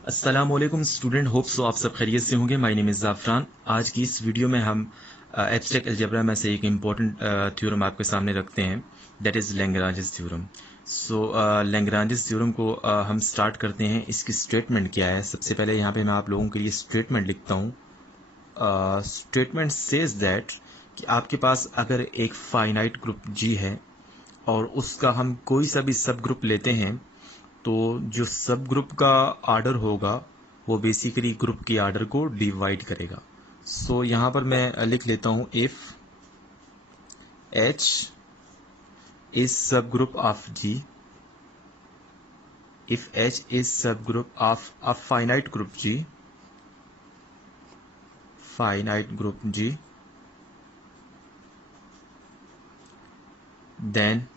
अस्सलामुअलैकुम student, hope so आप सब खैरियत से होंगे। My name is Zafran. आज की इस वीडियो में हम एब्स्ट्रैक्ट अलजेब्रा में से एक इम्पॉर्टेंट थ्योरम आपके सामने रखते हैं, that is Lagrange's theorem. So Lagrange's theorem को हम स्टार्ट करते हैं। इसकी स्टेटमेंट क्या है? सबसे पहले यहाँ पे मैं आप लोगों के लिए स्टेटमेंट लिखता हूँ। स्टेटमेंट सेज दैट कि आपके पास अगर एक फाइनाइट ग्रुप G है और उसका हम कोई सा भी सब ग्रुप लेते हैं, तो जो सब ग्रुप का आर्डर होगा वो बेसिकली ग्रुप की आर्डर को डिवाइड करेगा। सो यहाँ पर मैं लिख लेता हूँ, if H is subgroup of G, if H is subgroup of a finite group G, finite group G, then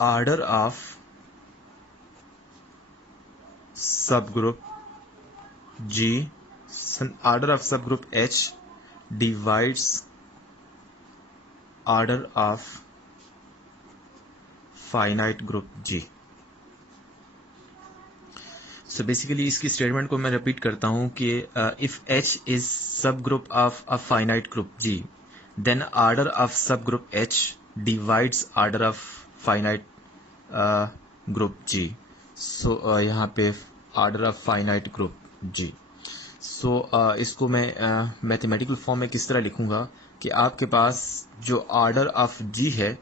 order of subgroup G, order of subgroup H divides order of finite group G। So basically इसकी statement को मैं repeat करता हूं कि if H is subgroup of a finite group G, then order of subgroup H divides order of finite group G। So यहाँ पे order of finite group G। So इसको मैं mathematical form में किस तरह लिखूंगा कि आपके पास जो ऑर्डर ऑफ G है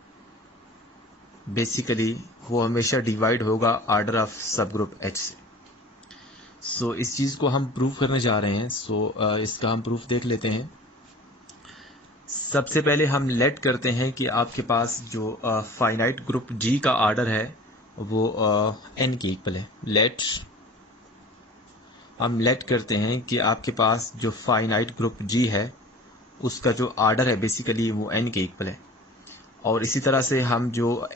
बेसिकली वो हमेशा डिवाइड होगा order of subgroup H से। सो इस चीज़ को हम प्रूव करने जा रहे हैं। सो इसका हम प्रूफ देख लेते हैं। सबसे पहले हम लेट करते हैं कि आपके पास जो फाइनाइट ग्रुप G का ऑर्डर है वो n के इक्वल है। हम लेट करते हैं कि आपके पास जो फाइनाइट ग्रुप G है उसका जो ऑर्डर है बेसिकली वो n के इक्वल है। और इसी तरह से हम जो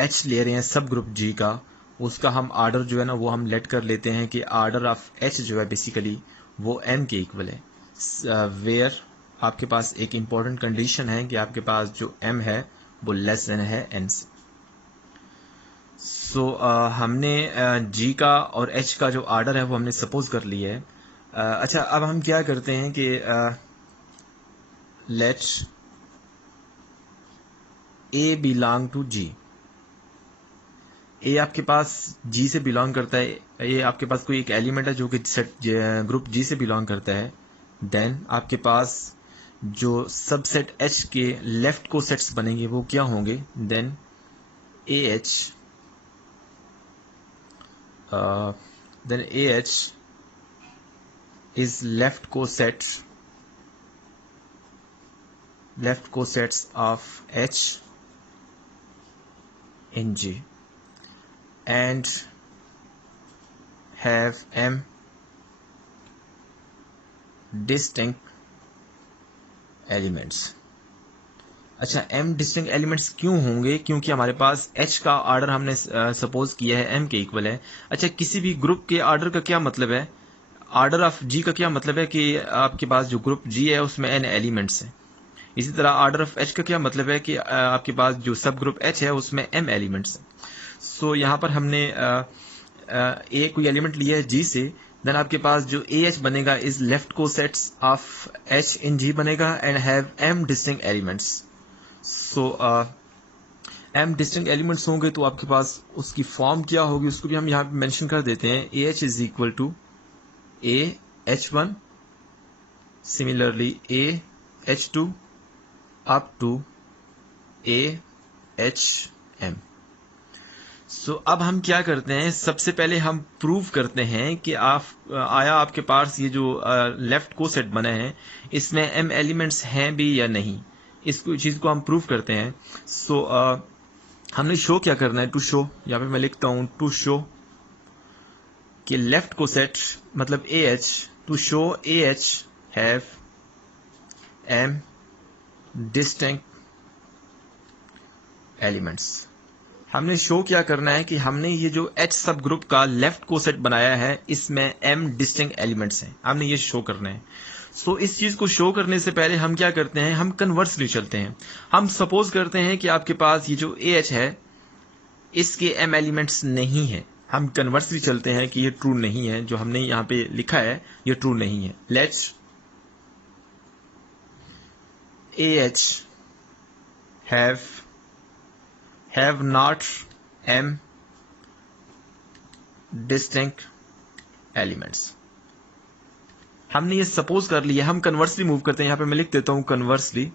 H ले रहे हैं सब ग्रुप G का, उसका हम आर्डर जो है ना वो हम लेट कर लेते हैं कि आर्डर ऑफ H जो है बेसिकली वो m के इक्वल है। वेयर आपके पास एक इम्पॉर्टेंट कंडीशन है कि आपके पास जो m है वो लेस देन है n से। सो हमने G का और H का जो आर्डर है वो हमने सपोज कर लिया है। अच्छा, अब हम क्या करते हैं कि let A belong to G। A आपके पास G से बिलोंग करता है, ये आपके पास कोई एक एलिमेंट है जो कि सेट ग्रुप G से बिलोंग करता है। देन आपके पास जो सबसेट H के लेफ्ट को सेट्स बनेंगे वो क्या होंगे? देन AH इज लेफ्ट को sets of H in G and have m distinct elements। अच्छा, m डिस्टिंक्ट एलिमेंट्स क्यों होंगे? क्योंकि हमारे पास H का ऑर्डर हमने सपोज किया है m के इक्वल है। अच्छा, किसी भी ग्रुप के ऑर्डर का क्या मतलब है? ऑर्डर ऑफ G का क्या मतलब है कि आपके पास जो ग्रुप G है उसमें n एलिमेंट्स हैं। इसी तरह ऑर्डर ऑफ H का क्या मतलब है कि आपके पास जो सब ग्रुप H है उसमें m एलिमेंट्स हैं। सो यहाँ पर हमने ए कोई एलिमेंट लिया है G से, देन आपके पास जो AH बनेगा इज लेफ्ट को sets of H in G बनेगा and have m distinct elements. So m distinct elements होंगे तो आपके पास उसकी फॉर्म क्या होगी उसको भी हम यहाँ पे मेंशन कर देते हैं। AH is equal to AH1, similarly AH2 up to AHM। So अब हम क्या करते हैं, सबसे पहले हम प्रूव करते हैं कि आपके पास ये जो लेफ्ट को सेट बना है इसमें m एलिमेंट्स हैं भी या नहीं, इसको चीज को हम प्रूव करते हैं। सो हमने शो क्या करना है? टू शो, यहाँ पे मैं लिखता हूं टू शो कि लेफ्ट को सेट मतलब AH, to show AH have m distinct elements. हमने शो क्या करना है कि हमने ये जो H सब ग्रुप का लेफ्ट को सेट बनाया है इसमें m डिस्टिंक्ट एलिमेंट्स हैं, हमने ये शो करना है। सो इस चीज को शो करने से पहले हम क्या करते हैं, हम कन्वर्सली चलते हैं। हम सपोज करते हैं कि आपके पास ये जो AH है इसके m एलिमेंट्स नहीं है। हम कन्वर्सली चलते हैं कि ये ट्रू नहीं है, जो हमने यहाँ पे लिखा है ये ट्रू नहीं है। Let's AH have not M distinct elements। हमने ये सपोज कर लिया, हम कन्वर्सली मूव करते हैं, यहाँ पे मैं लिख देता हूं कन्वर्सली।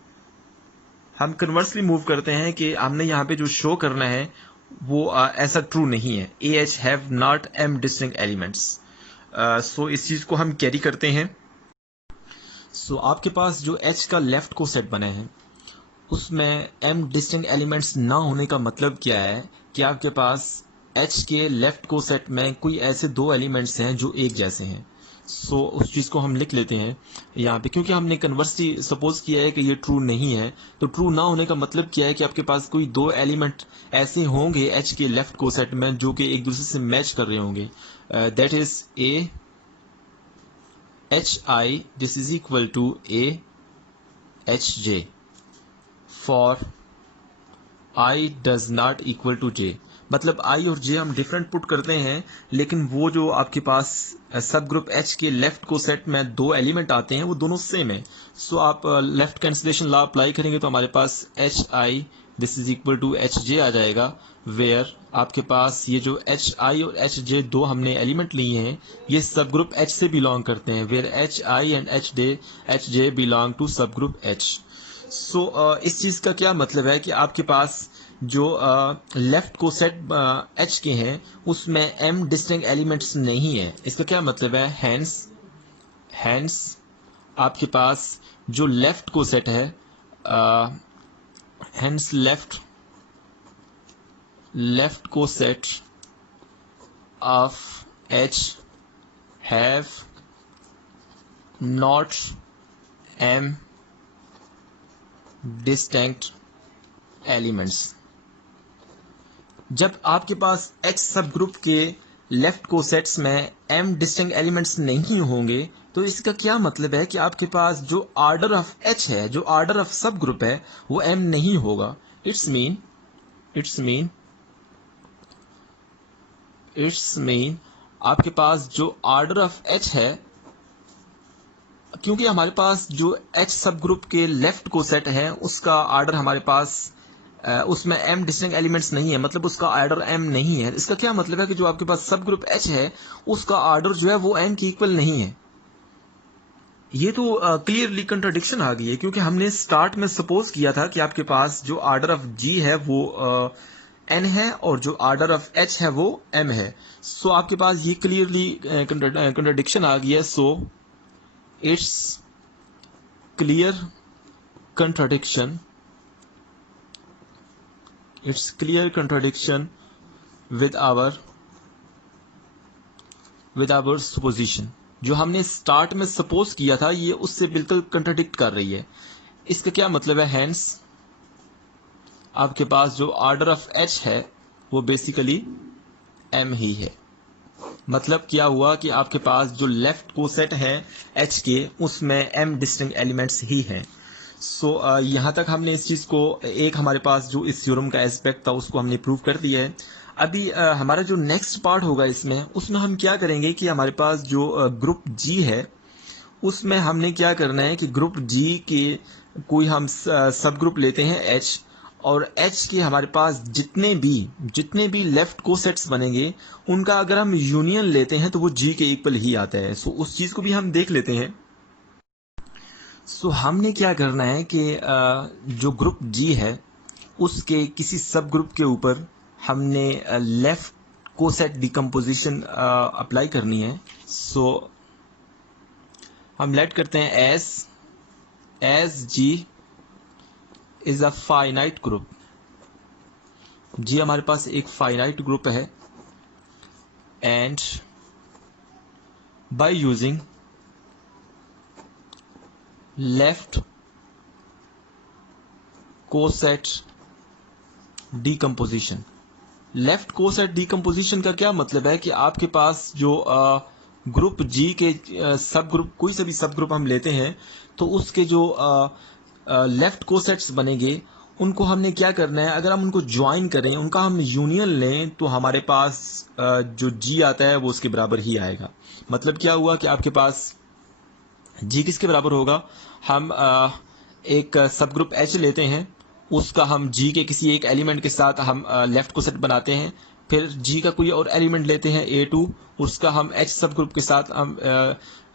हम कन्वर्सली मूव करते हैं कि हमने यहाँ पे जो शो करना है वो ऐसा ट्रू नहीं है। AH have not M distinct elements। सो इस चीज को हम कैरी करते हैं। सो आपके पास जो H का लेफ्ट को सेट बने हैं उसमें M डिस्टिंक्ट एलिमेंट्स ना होने का मतलब क्या है कि आपके पास H के लेफ्ट को सेट में कोई ऐसे दो एलिमेंट्स हैं जो एक जैसे हैं। सो उस चीज को हम लिख लेते हैं यहाँ पे, क्योंकि हमने कन्वर्सली सपोज किया है कि ये ट्रू नहीं है। तो ट्रू ना होने का मतलब क्या है कि आपके पास कोई दो एलिमेंट ऐसे होंगे H के लेफ्ट को सेट में जो कि एक दूसरे से मैच कर रहे होंगे। That is A HI this is equal to A HJ for I does not equal to J। मतलब I और J हम डिफरेंट पुट करते हैं, लेकिन वो जो आपके पास सब ग्रुप H के लेफ्ट को सेट में दो एलिमेंट आते हैं वो दोनों सेम है। सो आप लेफ्ट कैंसिलेशन लॉ अप्लाई करेंगे तो हमारे पास HI this is equal to HJ आ जाएगा, वेयर आपके पास ये जो HI और HJ दो हमने एलिमेंट लिए हैं ये सब ग्रुप H से बिलोंग करते हैं, where HI and HJ belong to subgroup H। So इस चीज का क्या मतलब है कि आपके पास जो लेफ्ट को सेट H के हैं उसमें M डिस्टिंक्ट एलिमेंट्स नहीं है। इसका क्या मतलब है? हैंस आपके पास जो लेफ्ट को सेट है, हैंस लेफ्ट को set of H have not M distinct elements. जब आपके पास H सब ग्रुप के लेफ्ट को सेट्स में M डिस्टिंक्ट एलिमेंट्स नहीं होंगे तो इसका क्या मतलब है कि आपके पास जो ऑर्डर ऑफ H है, जो ऑर्डर ऑफ सब ग्रुप है वो M नहीं होगा। इट्स मीन आपके पास जो ऑर्डर ऑफ H है, क्योंकि हमारे पास जो H सब ग्रुप के लेफ्ट को सेट है उसका ऑर्डर हमारे पास उसमें M डिस्टिंक्ट एलिमेंट्स नहीं है, मतलब उसका ऑर्डर M नहीं है। इसका क्या मतलब है कि जो आपके पास सब ग्रुप H है उसका ऑर्डर जो है वो M के इक्वल नहीं है। ये तो क्लियरली कंट्राडिक्शन आ गई है, क्योंकि हमने स्टार्ट में सपोज किया था कि आपके पास जो ऑर्डर ऑफ G है वो N है और जो ऑर्डर ऑफ H है वो M है। सो आपके पास ये क्लियरली कंट्राडिक्शन आ गई है। So it's clear contradiction with our supposition। जो हमने स्टार्ट में सपोज किया था ये उससे बिल्कुल कंट्राडिक्ट कर रही है। इसका क्या मतलब है? हैंस आपके पास जो ऑर्डर ऑफ H है वो बेसिकली M ही है। मतलब क्या हुआ कि आपके पास जो लेफ्ट को सेट है H के उसमें M डिस्टिंक्ट एलिमेंट्स ही हैं। सो यहाँ तक हमने इस चीज को, एक हमारे पास जो इस थ्योरम का एस्पेक्ट था उसको हमने प्रूव कर दिया है। अभी हमारा जो नेक्स्ट पार्ट होगा उसमें हम क्या करेंगे कि हमारे पास जो ग्रुप G है उसमें हमने क्या करना है कि ग्रुप G के कोई हम सब ग्रुप लेते हैं H, और H के हमारे पास जितने भी लेफ्ट को सेट्स बनेंगे उनका अगर हम यूनियन लेते हैं तो वो G के इक्वल ही आता है। सो उस चीज को भी हम देख लेते हैं। सो हमने क्या करना है कि जो ग्रुप G है उसके किसी सब ग्रुप के ऊपर हमने लेफ्ट को सेट डिकम्पोजिशन अप्लाई करनी है। सो हम लेट करते हैं as G is a finite group. G हमारे पास एक फाइनाइट ग्रुप है and by using left coset decomposition. Left coset decomposition का क्या मतलब है कि आपके पास जो ग्रुप G के सब ग्रुप, कोई से भी सब ग्रुप हम लेते हैं तो उसके जो लेफ्ट कोसेट्स बनेंगे उनको हमने क्या करना है, अगर हम उनको ज्वाइन करें, उनका हम यूनियन लें, तो हमारे पास जो जी आता है वो उसके बराबर ही आएगा। मतलब क्या हुआ कि आपके पास जी किसके बराबर होगा, हम एक सब ग्रुप एच लेते हैं, उसका हम जी के किसी एक एलिमेंट के साथ हम लेफ्ट को सेट बनाते हैं, फिर जी का कोई और एलिमेंट लेते हैं A2, उसका हम एच सब ग्रुप के साथ हम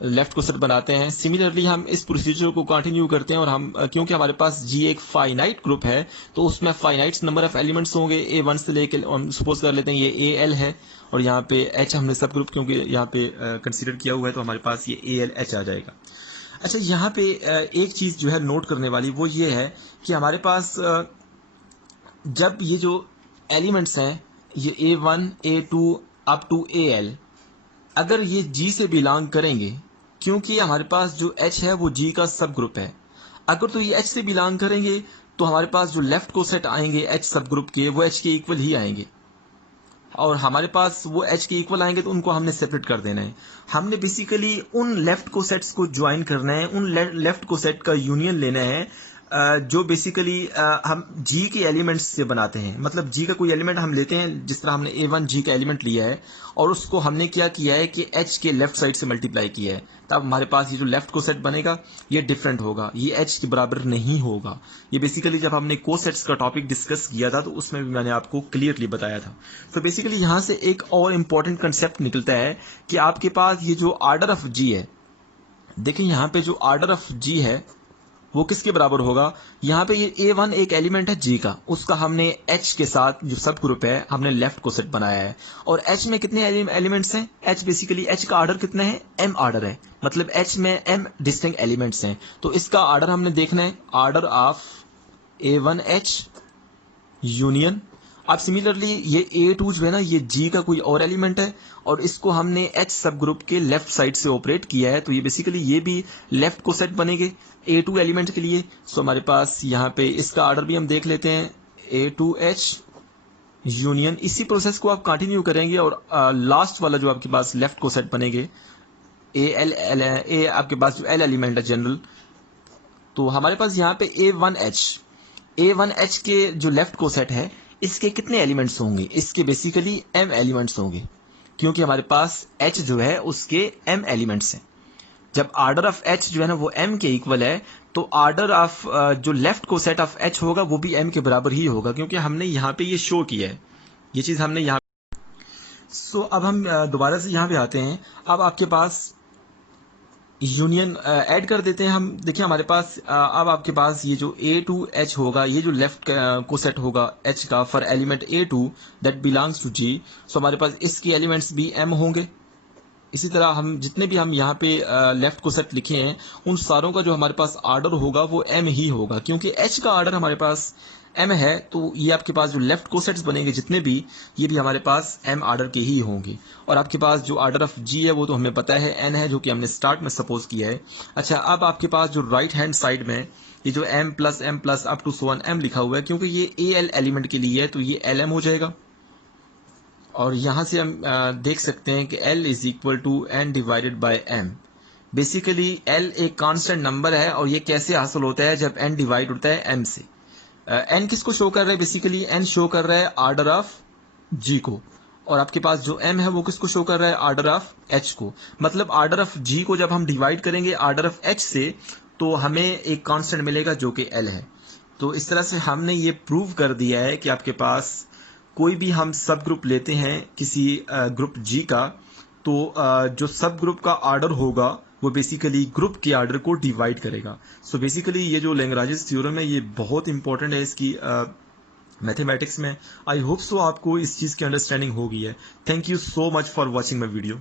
लेफ्ट को सेट बनाते हैं। सिमिलरली हम इस प्रोसीजर को कंटिन्यू करते हैं और हम क्योंकि हमारे पास जी एक फाइनाइट ग्रुप है, तो उसमें फाइनाइट नंबर ऑफ एलिमेंट्स होंगे, A1 से लेके हम सपोज कर लेते हैं ये AL है, और यहाँ पे एच हमने सब ग्रुप क्योंकि यहाँ पे कंसीडर किया हुआ है, तो हमारे पास ये ALH आ जाएगा। अच्छा, यहाँ पे एक चीज जो है नोट करने वाली वो ये है कि हमारे पास जब ये जो एलिमेंट्स हैं, ये A1 A2 up to AL, अगर ये G से बिलोंग करेंगे, क्योंकि हमारे पास जो H है वो G का सब ग्रुप है, अगर तो ये H से बिलोंग करेंगे तो हमारे पास जो लेफ्ट को सेट आएंगे H सब ग्रुप के, वो H के इक्वल ही आएंगे, और हमारे पास वो H के इक्वल आएंगे तो उनको हमने सेपरेट कर देना है। हमने बेसिकली उन लेफ्ट को सेट्स को ज्वाइन करना है, उन लेफ्ट को सेट का यूनियन लेना है जो बेसिकली हम G के एलिमेंट्स से बनाते हैं। मतलब G का कोई एलिमेंट हम लेते हैं, जिस तरह हमने A1 G का एलिमेंट लिया है और उसको हमने क्या किया है कि H के लेफ्ट साइड से मल्टीप्लाई किया है, तब हमारे पास ये जो लेफ्ट को सेट बनेगा ये डिफरेंट होगा, ये H के बराबर नहीं होगा। ये बेसिकली जब हमने को सेट्स का टॉपिक डिस्कस किया था तो उसमें भी मैंने आपको क्लियरली बताया था। तो बेसिकली यहाँ से एक और इम्पॉर्टेंट कंसेप्ट निकलता है कि आपके पास ये जो आर्डर ऑफ G है, देखिए यहाँ पे जो आर्डर ऑफ G है वो किसके बराबर होगा, यहाँ पे ये A1 एक एलिमेंट है G का, उसका हमने H के साथ जो सब ग्रुप है हमने लेफ्ट को सेट बनाया है, और H में कितने एलिमेंट्स हैं, H बेसिकली H का आर्डर कितना है, M आर्डर है, मतलब H में M डिस्टिंक्ट एलिमेंट्स हैं, तो इसका आर्डर हमने देखना है, आर्डर ऑफ A1H यूनियन। अब सिमिलरली ये A2 जो है ना, ये G का कोई और एलिमेंट है और इसको हमने H सब ग्रुप के लेफ्ट साइड से ऑपरेट किया है, तो ये बेसिकली ये भी लेफ्ट को सेट बनेंगे A2 एलिमेंट के लिए। सो हमारे पास यहाँ पे इसका ऑर्डर भी हम देख लेते हैं, A2H यूनियन। इसी प्रोसेस को आप कंटिन्यू करेंगे और लास्ट वाला जो आपके पास लेफ्ट को सेट बनेंगे A आपके पास जो L एलिमेंट है जनरल, तो हमारे पास यहाँ पे A1H के जो लेफ्ट को सेट है इसके कितने एलिमेंट्स होंगे, इसके बेसिकली M एलिमेंट्स होंगे, क्योंकि हमारे पास H जो है उसके M एलिमेंट्स हैं। जब आर्डर ऑफ H जो है ना वो M के इक्वल है, तो आर्डर ऑफ जो लेफ्ट को सेट ऑफ H होगा वो भी M के बराबर ही होगा, क्योंकि हमने यहाँ पे ये शो किया है, ये चीज हमने यहाँ। सो अब हम दोबारा से यहाँ पे आते हैं। अब आपके पास यूनियन ऐड कर देते हैं हम। देखिए हमारे पास अब आपके पास ये जो A2H होगा, ये जो लेफ्ट को सेट होगा H का for element A2 that belongs to G, so हमारे पास इसके एलिमेंट्स भी M होंगे। इसी तरह हम जितने भी हम यहाँ पे लेफ्ट को सेट लिखे हैं उन सारों का जो हमारे पास आर्डर होगा वो M ही होगा, क्योंकि H का आर्डर हमारे पास M है, तो ये आपके पास जो लेफ्ट को सेट्स बनेंगे जितने भी, ये भी हमारे पास M आर्डर के ही होंगे। और आपके पास जो आर्डर ऑफ G है वो तो हमें पता है N है, जो कि हमने स्टार्ट में सपोज किया है। अच्छा, अब आपके पास जो राइट हैंड साइड में ये जो M plus up to so on M लिखा हुआ है, क्योंकि ये AL एलिमेंट के लिए है तो ये LM हो जाएगा। और यहां से हम देख सकते हैं कि L is equal to N divided by M। Basically L एक कांस्टेंट नंबर है और ये कैसे हासिल होता है, जब N डिवाइड होता है M से। N किसको शो कर रहा है, बेसिकली N शो कर रहा है आर्डर ऑफ G को, और आपके पास जो M है वो किसको शो कर रहा है, आर्डर ऑफ H को। मतलब आर्डर ऑफ G को जब हम डिवाइड करेंगे आर्डर ऑफ H से, तो हमें एक कांस्टेंट मिलेगा जो कि L है। तो इस तरह से हमने ये प्रूव कर दिया है कि आपके पास कोई भी हम सब ग्रुप लेते हैं किसी ग्रुप G का, तो जो सब ग्रुप का आर्डर होगा वो बेसिकली ग्रुप के आर्डर को डिवाइड करेगा। सो बेसिकली ये जो लैग्रांजेस थ्योरम है ये बहुत इंपॉर्टेंट है इसकी मैथमेटिक्स में। आई होप सो आपको इस चीज़ की अंडरस्टैंडिंग हो गई है। Thank you so much for watching my video.